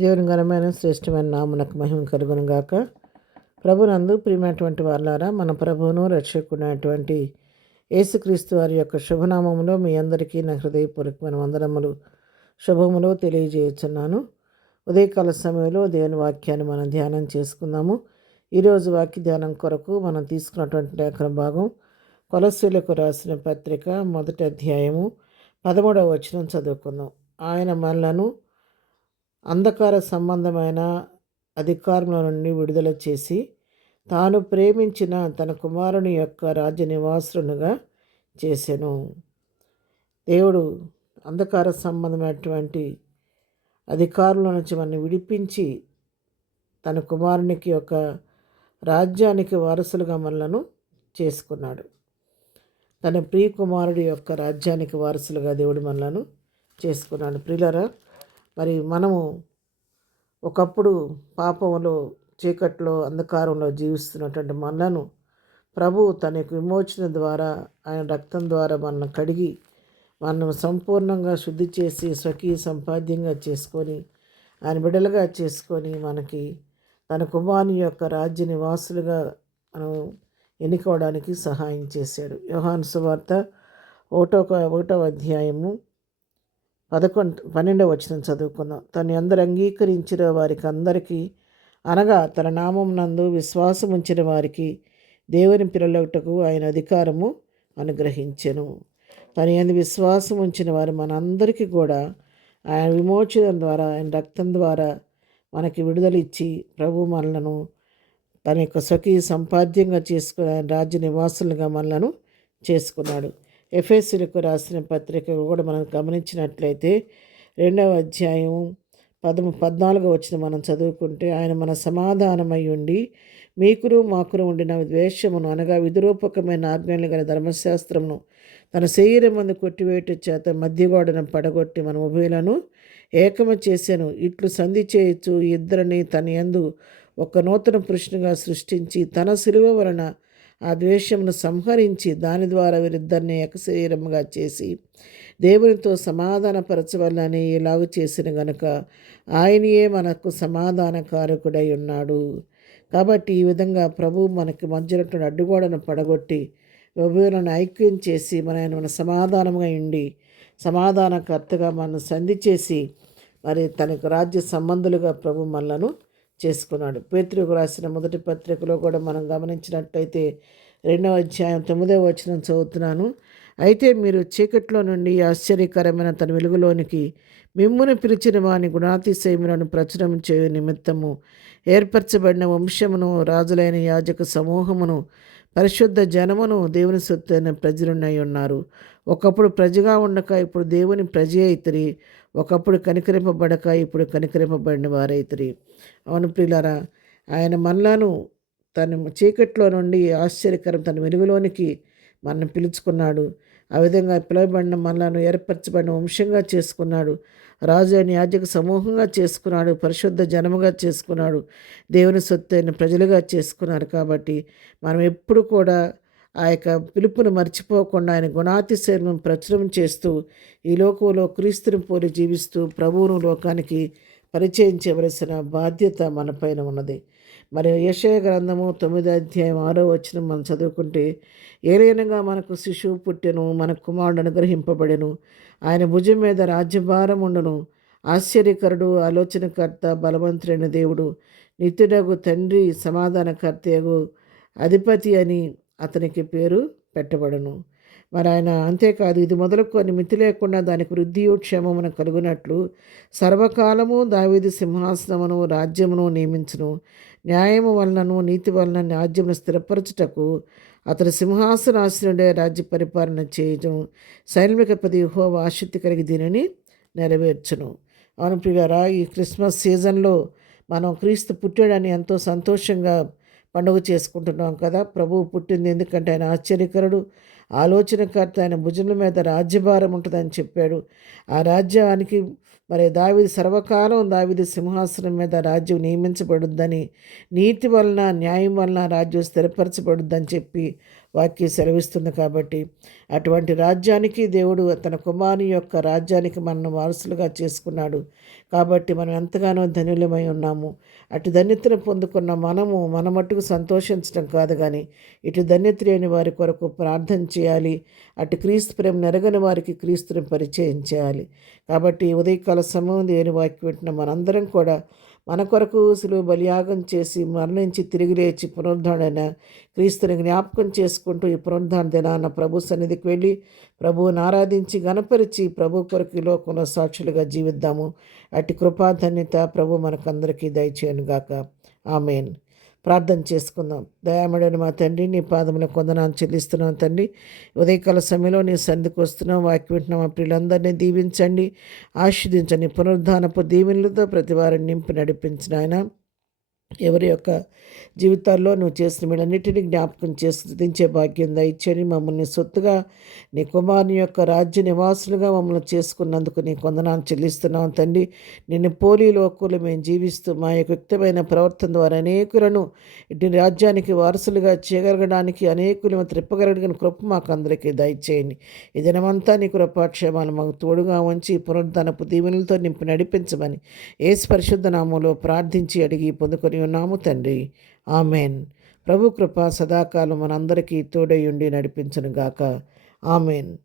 దేవుని ఘనమైన శ్రేష్టమైన నామునకు మహిమ కలుగును గాక. ప్రభునందు ప్రియమైనటువంటి వాళ్ళారా, మన ప్రభువును రక్షకుడైనటువంటి యేసుక్రీస్తు వారి యొక్క శుభనామములో మీ అందరికీ నా హృదయపూర్వకమైన వందనములు శుభములు తెలియజేయుచున్నాను. ఉదయకాల సమయంలో దేవుని వాక్యాన్ని మనం ధ్యానం చేసుకుందాము. ఈరోజు వాక్య ధ్యానం కొరకు మనం తీసుకున్నటువంటి లేఖన భాగం కొలస్సీలకు రాసిన పత్రిక 1వ అధ్యాయము 13వ వచనం చదువుకుందాం. ఆయన మనలను అంధకార సంబంధమైన అధికారముల నుండి విడుదల చేసి తాను ప్రేమించిన తన కుమారుని యొక్క రాజ్య నివాసులుగా చేసెను. దేవుడు అంధకార సంబంధమైనటువంటి అధికారుల నుంచి మనల్ని విడిపించి తన కుమారునికి యొక్క రాజ్యానికి వారసులుగా మనలను చేసుకున్నాడు. తన ప్రియ కుమారుడి యొక్క రాజ్యానికి వారసులుగా దేవుడు మనలను చేసుకున్నాడు. ప్రియులరా, మరి మనము ఒకప్పుడు పాపంలో, చీకట్లో, అంధకారంలో జీవిస్తున్నటువంటి మనలను ప్రభు తన యొక్క విమోచన ద్వారా, ఆయన రక్తం ద్వారా మనల్ని కడిగి మనల్ని సంపూర్ణంగా శుద్ధి చేసి స్వకీయ సంపాద్యంగా చేసుకొని ఆయన బిడ్డలుగా చేసుకొని మనకి తన కుమారుని యొక్క రాజ్య నివాసులుగా మనం ఎన్నుకోవడానికి సహాయం చేశాడు. యోహాను సువార్త 1వ అధ్యాయము 12వ వచనం చదువుకుందాం. తను అందరు అంగీకరించిన వారికి అందరికీ, అనగా తన నామం నందు విశ్వాసం ఉంచిన వారికి దేవుని పిల్లలటకు ఆయన అధికారము అనుగ్రహించెను. తను ఎందు విశ్వాసం ఉంచిన వారు మనందరికీ కూడా ఆయన విమోచన ద్వారా, ఆయన రక్తం ద్వారా మనకి విడుదల ఇచ్చి ప్రభు మనలను తన యొక్క స్వకీయ సంపాద్యంగా చేసుకుని ఆయన రాజ్య నివాసులుగా మనలను చేసుకున్నాడు. ఎఫెసీయులకు రాసిన పత్రిక కూడా మనం గమనించినట్లయితే 2వ అధ్యాయం 14వ వచనం మనం చదువుకుంటే, ఆయన మన సమాధానమై ఉండి మీకును మాకును ఉండిన ద్వేషమును, అనగా విధిరూపకమైన ఆజ్ఞలు గల ధర్మశాస్త్రమును తన శరీరం మందు కొట్టివేట చేత మధ్యగోడను పడగొట్టి మన ఉభయులను ఏకము చేశాను. ఇట్లు సంధి చేయొచ్చు ఇద్దరిని తన యందు ఒక నూతన పురుషునిగా సృష్టించి తన శిలువ వలన ఆ ద్వేషమును సంహరించి దాని ద్వారా వీరిద్దరిని ఏకశరీరముగా చేసి దేవునితో సమాధానపరచవలని ఇలాగ చేసిన గనుక ఆయనయే మనకు సమాధానకారకుడై ఉన్నాడు. కాబట్టి ఈ విధంగా ప్రభు మనకి మధ్యలో అడ్డుగోడను పడగొట్టి ఉభయులను ఐక్యం చేసి మన సమాధానంగా ఉండి సమాధానకర్తగా మనం సంధి చేసి మరి తనకు రాజ్య సంబంధులుగా ప్రభు మనలను చేసుకున్నాడు. పేతురుకు రాసిన మొదటి పత్రికలో కూడా మనం గమనించినట్లయితే 2వ అధ్యాయం 9వ వచనం చదువుతున్నాను. అయితే మీరు చీకట్లో నుండి ఆశ్చర్యకరమైన తన వెలుగులోనికి మిమ్మును పిలిచిన వాని గుణాతిశయములను ప్రచురం చేయు నిమిత్తము ఏర్పరచబడిన వంశమును, రాజులైన యాజక సమూహమును, పరిశుద్ధ జనమును, దేవుని సొత్తైన ప్రజలున్నై ఉన్నారు. ఒకప్పుడు ప్రజగా ఉండక ఇప్పుడు దేవుని ప్రజ అయితిరి. ఒకప్పుడు కనికరింపబడక ఇప్పుడు కనికరింపబడిన వారైతిరి. అవును ప్రియులారా, ఆయన మనలను తన చీకట్లో నుండి ఆశ్చర్యకరం తన వెలుగులోనికి మనం పిలుచుకున్నాడు. ఆ విధంగా పిలువబడిన మనలను ఏర్పరచబడిన వంశంగా చేసుకున్నాడు. రాజు అయిన యాజక సమూహంగా చేసుకున్నాడు. పరిశుద్ధ జనముగా చేసుకున్నాడు. దేవుని సొత్తైన ప్రజలుగా చేసుకున్నారు. కాబట్టి మనం ఎప్పుడు కూడా ఆ యొక్క పిలుపును మర్చిపోకుండా ఆయన గుణాతిశయమును ప్రచురం చేస్తూ ఈ లోకంలో క్రీస్తుని పోలి జీవిస్తూ ప్రభువును లోకానికి పరిచయం చేయవలసిన బాధ్యత మన పైన ఉన్నది. మరి యెషయా గ్రంథము 9వ అధ్యాయం 6వ వచనం మనం చదువుకుంటే, ఏలైనగా మనకు శిశువు పుట్టెను, మన కుమారుడు అనుగ్రహింపబడెను, ఆయన భుజం మీద రాజ్యభారం ఉండును, ఆశ్చర్యకరుడు, ఆలోచనకర్త, బలవంతుడైన దేవుడు, నిత్యుడగు తండ్రి, సమాధానకర్తయగు అధిపతి అని అతనికి పేరు పెట్టబడును. మరి ఆయన అంతేకాదు, ఇది మొదలుకొని మితి లేకుండా దానికి వృద్ధియు క్షేమమును కలుగునట్లు సర్వకాలము దావీదు సింహాసనమును రాజ్యమును నియమించును. న్యాయము వలనను నీతి వలన రాజ్యమును స్థిరపరచుటకు అతడు సింహాసనాసనుడే రాజ్య పరిపాలన చేయను. సైనికపతి యెహోవా ఆసక్తి కలిగి దీనిని నెరవేర్చును. అవును ప్రియులారా, ఈ క్రిస్మస్ సీజన్లో మనం క్రీస్తు పుట్టాడని ఎంతో సంతోషంగా పండుగ చేసుకుంటున్నాం కదా. ప్రభువు పుట్టింది ఎందుకంటే ఆయన ఆశ్చర్యకరుడు, ఆలోచనకర్త, ఆయన భుజముల మీద రాజ్యభారం ఉంటుందని చెప్పాడు. ఆ రాజ్యానికి మరి దావీదు సర్వకాలం దావీదు సింహాసనం మీద రాజ్యం నియమించబడుద్దని, నీతి వలన న్యాయం వలన రాజ్యం స్థిరపరచబడుద్దని చెప్పి వాక్యం సెలవిస్తుంది. కాబట్టి అటువంటి రాజ్యానికి దేవుడు తన కుమారుని యొక్క రాజ్యానికి మనను వారసులుగా చేసుకున్నాడు. కాబట్టి మనం ఎంతగానో ధన్యులమై ఉన్నాము. అటు ధన్యతను పొందుకున్న మనము మన మట్టుకు సంతోషించడం కాదు కానీ ఇటు ధన్యత లేని వారి కొరకు ప్రార్థన చేయాలి. అటు క్రీస్తు ప్రేమ ఎరగని వారికి క్రీస్తుని పరిచయం చేయాలి. కాబట్టి ఉదయకాల సమయం దేవుని వాక్యం వింటున్న మనందరం కూడా మన కొరకు శిలువ బలియాగం చేసి మరణించి తిరిగి లేచి పునరుద్ధరణైన క్రీస్తుని జ్ఞాపకం చేసుకుంటూ ఈ పునరుద్ధరణ దినాన ప్రభు సన్నిధికి వెళ్ళి ప్రభువుని ఆరాధించి గణపరిచి ప్రభు కొరకు ఈ లోకంలో సాక్షులుగా జీవిద్దాము. అట్టి కృపాధన్యత ప్రభు మనకందరికీ దయచేయను గాక. ఆమెన్. ప్రార్థన చేసుకుందాం. దయామడని మా తండ్రి, నీ పాదముల కొందనాన్ని చెల్లిస్తున్నాం తండ్రి. ఉదయకాల సమయంలో నీ సన్నిధికి వస్తున్నాం. వాక్యం వింటున్న మా ప్రియులందరినీ దీవించండి, ఆశీర్వదించండి. పునరుద్ధానపు దీవెనలతో ప్రతి వారిని నింపి నడిపించిన ఆయన ఎవరి యొక్క జీవితాల్లో నువ్వు చేసిన వీళ్ళన్నిటినీ జ్ఞాపకం చేసి స్తుతించే భాగ్యం దయచేయండి. మమ్మల్ని సొత్తుగా నీ కుమారుని యొక్క రాజ్య నివాసులుగా మమ్మల్ని చేసుకున్నందుకు నీ కొందనాన్ని చెల్లిస్తున్నాం తండ్రి. నిన్ను పోలి లోకులు మేము జీవిస్తూ మా యొక్క వ్యక్తమైన ప్రవర్తన ద్వారా అనేకులను ఇటు రాజ్యానికి వారసులుగా చేయగలగడానికి అనేకులు త్రిప్పగలిగిన కృప మాకు అందరికీ దయచేయండి. ఈ దినమంతా నీ కృపాక్షేమాలు మాకు తోడుగా ఉంచి పునరుద్ధరణపు దీవెనలతో నింపి నడిపించమని యేసు పరిశుద్ధ నామంలో ప్రార్థించి అడిగి పొందుకొని ఉన్నాము తండ్రి. ఆమెన్. ప్రభు కృప సదాకాలం మనందరికీ తోడై ఉండి నడిపించును గాక. ఆమెన్.